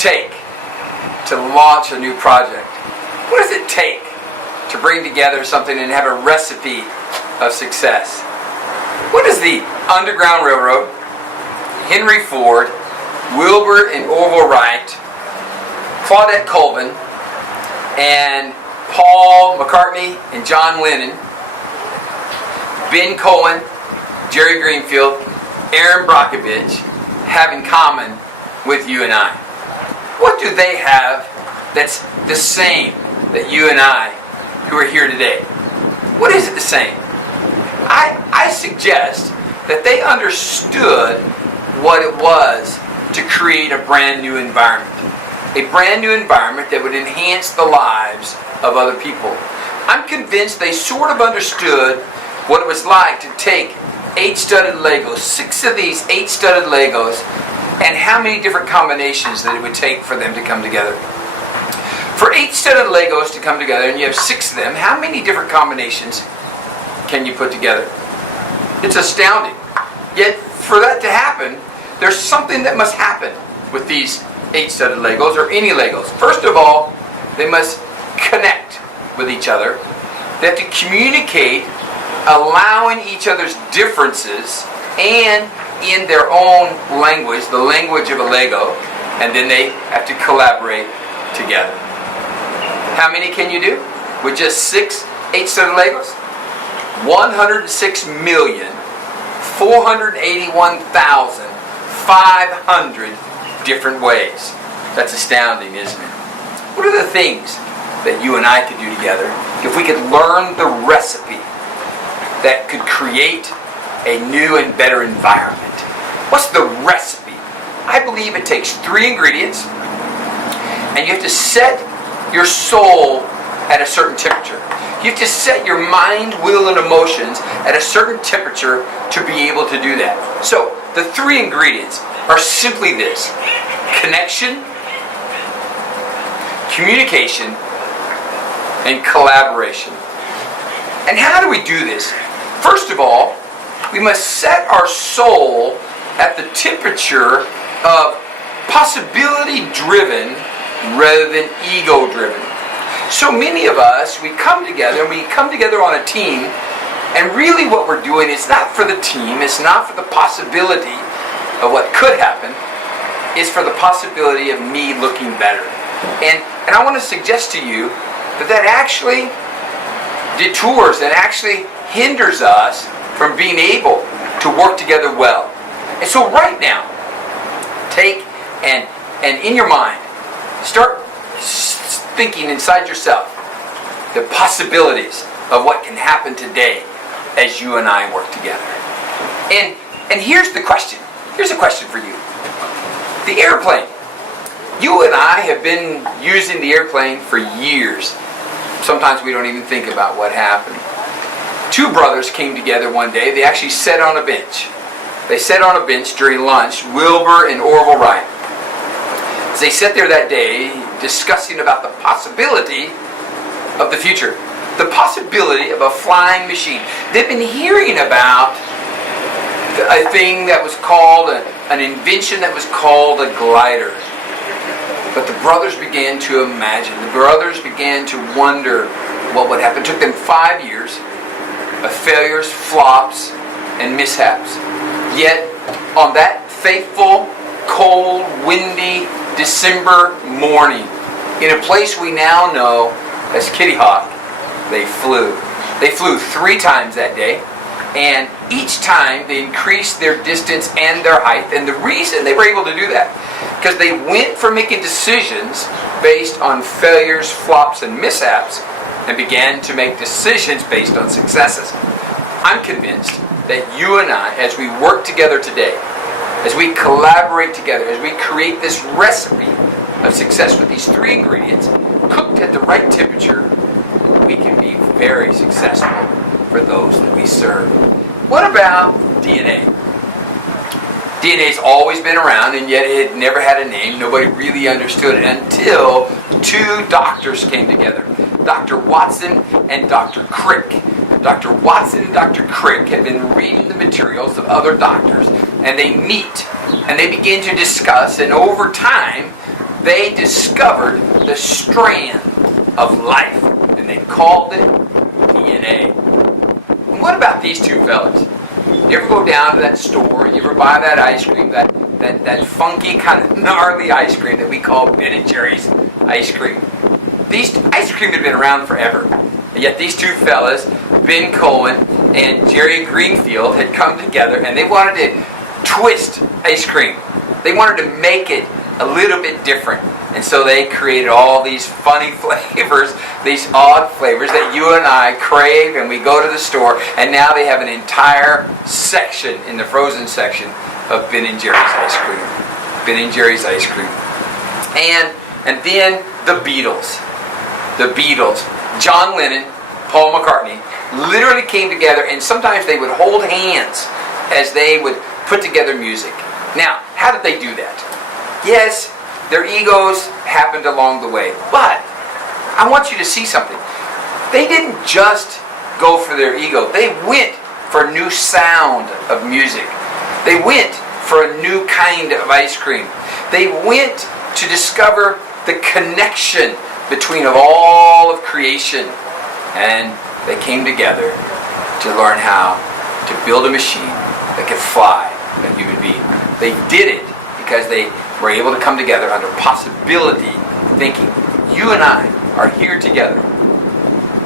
take to launch a new project? What does it take to bring together something and have a recipe of success? What does the Underground Railroad, Henry Ford, Wilbur and Orville Wright, Claudette Colvin, and Paul McCartney and John Lennon, Ben Cohen, Jerry Greenfield, Aaron Brockovich have in common with you and I? What do they have that's the same that you and I who are here today? What is it the same? I suggest that they understood what it was to create a brand new environment. A brand new environment that would enhance the lives of other people. I'm convinced they sort of understood what it was like to take 8 studded Legos, 6 of these 8 studded Legos, and how many different combinations that it would take for them to come together. For 8 studded Legos to come together, and you have 6 of them, how many different combinations can you put together? It's astounding. Yet, for that to happen, there's something that must happen with these 8 studded Legos, or any Legos. First of all, they must connect with each other. They have to communicate, allowing each other's differences, and in their own language, the language of a Lego, and then they have to collaborate together. How many can you do with just 6 8-studded Legos? 106,481,500 different ways. That's astounding, isn't it? What are the things that you and I could do together if we could learn the recipe that could create a new and better environment? What's the recipe? I believe it takes 3 ingredients, and you have to set your soul at a certain temperature. You have to set your mind, will, and emotions at a certain temperature to be able to do that. So, the 3 ingredients are simply this: connection, communication, and collaboration. And how do we do this? First of all, we must set our soul at the temperature of possibility-driven rather than ego-driven. So many of us, we come together, and we come together on a team, and really what we're doing is not for the team, it's not for the possibility of what could happen, it's for the possibility of me looking better. And I want to suggest to you that actually detours, that actually hinders us from being able to work together well. And so right now, take and in your mind, start thinking inside yourself the possibilities of what can happen today as you and I work together. And here's the question. Here's a question for you. The airplane. You and I have been using the airplane for years. Sometimes we don't even think about what happened. 2 brothers came together one day. They actually sat on a bench. They sat on a bench during lunch, Wilbur and Orville Wright. As they sat there that day discussing about the possibility of the future, the possibility of a flying machine. They've been hearing about a thing that was called, an invention that was called a glider. But the brothers began to imagine. The brothers began to wonder what would happen. It took them 5 years of failures, flops, and mishaps. Yet, on that fateful, cold, windy December morning, in a place we now know as Kitty Hawk, they flew. They flew 3 times that day, and each time they increased their distance and their height. And the reason they were able to do that, because they went from making decisions based on failures, flops, and mishaps, and began to make decisions based on successes. I'm convinced that you and I, as we work together today, as we collaborate together, as we create this recipe of success with these 3 ingredients, cooked at the right temperature, we can be very successful for those that we serve. What about DNA? DNA's always been around, and yet it had never had a name. Nobody really understood it until 2 doctors came together, Dr. Watson and Dr. Crick. Dr. Watson and Dr. Crick had been reading the materials of other doctors, and they meet, and they begin to discuss, and over time, they discovered the strand of life, and they called it DNA. And what about these two fellas? You ever go down to that store, you ever buy that ice cream, that funky kind of gnarly ice cream that we call Ben & Jerry's ice cream? These ice cream had been around forever, and yet these two fellas, Ben Coleman and Jerry Greenfield, had come together and they wanted to twist ice cream. They wanted to make it a little bit different. And so they created all these funny flavors, these odd flavors that you and I crave, and we go to the store, and now they have an entire section in the frozen section of Ben & Jerry's ice cream. Ben & Jerry's ice cream. And then the Beatles. The Beatles. John Lennon, Paul McCartney, literally came together, and sometimes they would hold hands as they would put together music. Now, how did they do that? Yes, their egos happened along the way, but I want you to see something. They didn't just go for their ego. They went for a new sound of music. They went for a new kind of ice cream. They went to discover the connection between all of creation, and they came together to learn how to build a machine that could fly a human being. They did it because they were able to come together under possibility thinking. You and I are here together,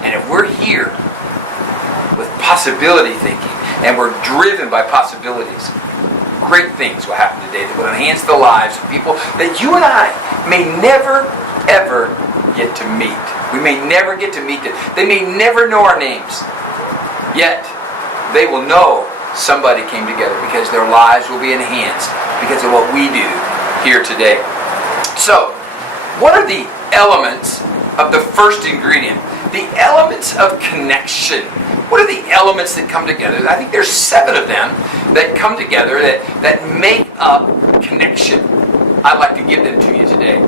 and if we're here with possibility thinking and we're driven by possibilities, great things will happen today that will enhance the lives of people that you and I may never ever get to meet. We may never get to meet them. They may never know our names, yet they will know somebody came together because their lives will be enhanced because of what we do here today. So, what are the elements of the first ingredient? The elements of connection. What are the elements that come together? I think there's 7 of them that come together that make up connection. I'd like to give them to you today.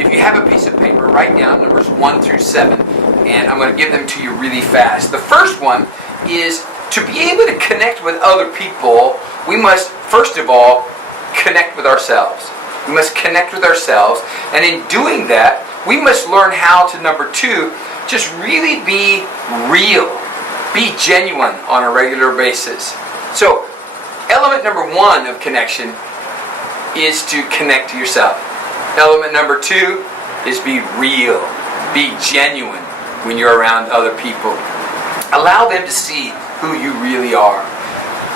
If you have a piece of paper, write down numbers 1 through 7, and I'm going to give them to you really fast. The first one is to be able to connect with other people, we must, first of all, connect with ourselves. We must connect with ourselves, and in doing that, we must learn how to, number 2, just really be real, be genuine on a regular basis. So, element number 1 of connection is to connect to yourself. Element number 2 is be real, be genuine when you're around other people. Allow them to see who you really are.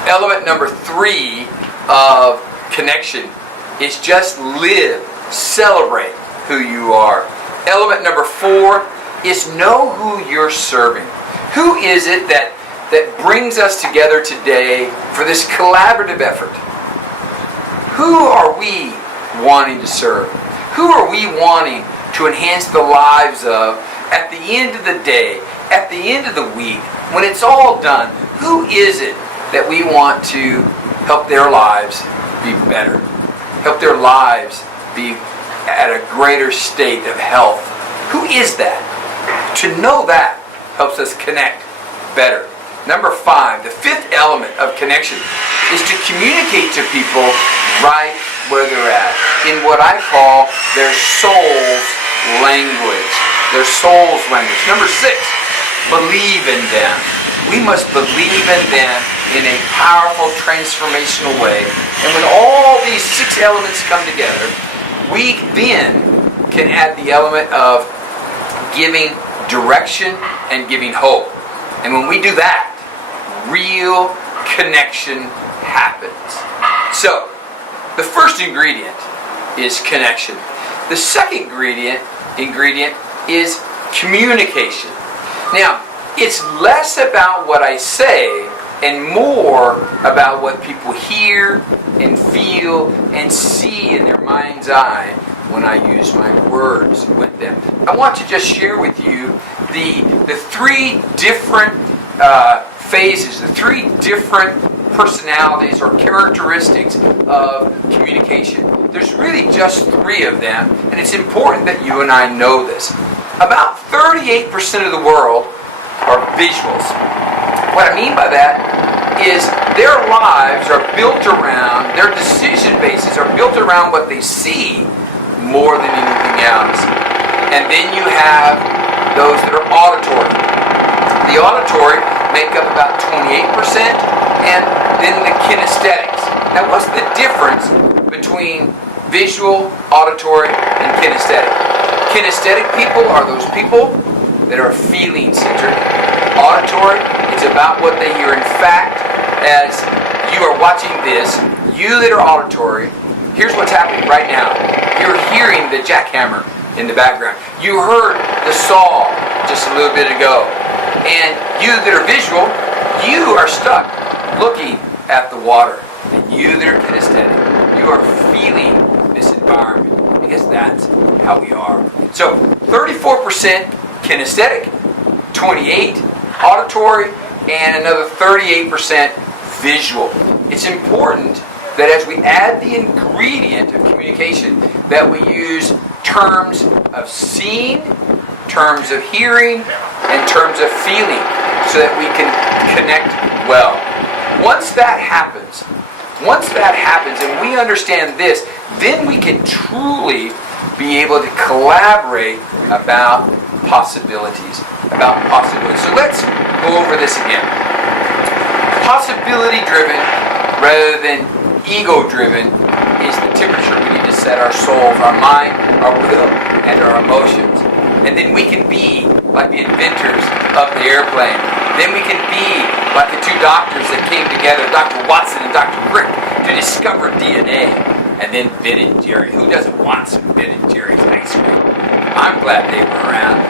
Element number 3 of connection is just live, celebrate who you are. Element number 4 is know who you're serving. Who is it that brings us together today for this collaborative effort? Who are we wanting to serve? Who are we wanting to enhance the lives of at the end of the day, at the end of the week, when it's all done? Who is it that we want to help their lives be better? Help their lives be at a greater state of health? Who is that? To know that helps us connect better. Number 5, the 5th element of connection is to communicate to people right where they're at, in what I call their soul's language. Their soul's language. Number 6, believe in them. We must believe in them in a powerful, transformational way. And when all these 6 elements come together, we then can add the element of giving direction and giving hope. And when we do that, real connection happens. So, the first ingredient is connection. The second ingredient is communication. Now, it's less about what I say and more about what people hear and feel and see in their mind's eye when I use my words with them. I want to just share with you the 3 different phases, the 3 different personalities or characteristics of communication. There's really just 3 of them, and it's important that you and I know this. About 38% of the world are visuals. What I mean by that is their lives are built around, their decision bases are built around what they see more than anything else. And then you have those that are auditory. The auditory make up about 28%, and then the kinesthetics. Now, what's the difference between visual, auditory, and kinesthetic? Kinesthetic people are those people that are feeling-centered. Auditory, it's about what they hear. In fact, as you are watching this, you that are auditory, here's what's happening right now. You're hearing the jackhammer in the background. You heard the saw just a little bit ago. And you that are visual, you are stuck looking at the water. And you that are kinesthetic, you are feeling this environment, because that's how we are. So 34% kinesthetic, 28% auditory, and another 38% visual. It's important that as we add the ingredient of communication, that we use terms of seeing, terms of hearing, and terms of feeling, so that we can connect well. Once that happens and we understand this, then we can truly be able to collaborate about possibilities. So let's go over this again. Possibility-driven rather than ego-driven is the temperature we need to set our souls, our mind, our will, and our emotions. And then we can be like the inventors of the airplane. Then we can be like the two doctors that came together, Dr. Watson and Dr. Crick, to discover DNA. And then Ben and Jerry. Who doesn't want some Ben and Jerry's ice cream? I'm glad they were around.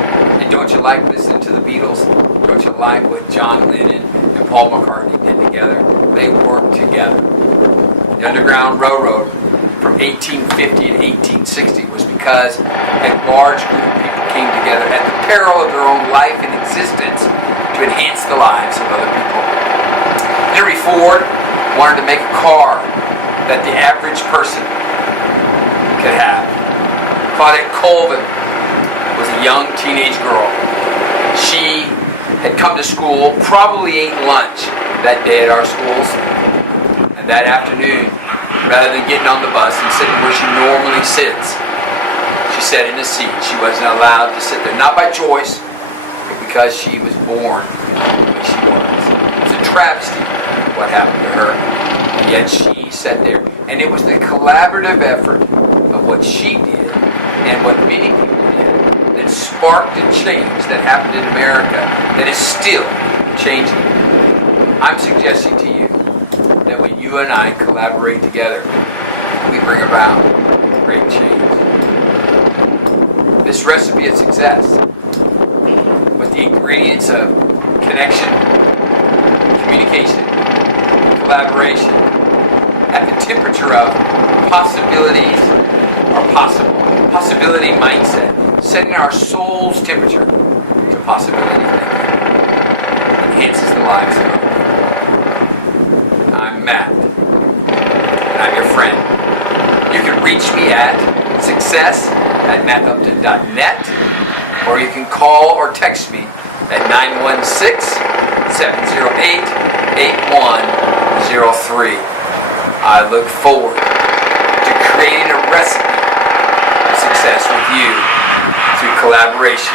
And don't you like listening to the Beatles? Don't you like what John Lennon and Paul McCartney did together? They worked together. The Underground Railroad from 1850 to 1860 was because a large group of people came together at the peril of their own life and existence to enhance the lives of other people. Henry Ford wanted to make a car that the average person could have. Claudette Colvin was a young teenage girl. She had come to school, probably ate lunch that day at our schools, and that afternoon, rather than getting on the bus and sitting where she normally sits, she sat in a seat. She wasn't allowed to sit there, not by choice, but because she was born the way she was. It was a travesty what happened to her, and yet she sat there. And it was the collaborative effort of what she did and what many people did that sparked a change that happened in America that is still changing. I'm suggesting to you that when you and I collaborate together, we bring about great change. This recipe of success, with the ingredients of connection, communication, collaboration, at the temperature of possibilities are possible. Possibility mindset, setting our soul's temperature to possibility thinking, enhances the lives of others. I'm Matt, and I'm your friend. You can reach me at success@mattupton.net, or you can call or text me at 916-708-8103. I look forward to creating a recipe of success with you through collaboration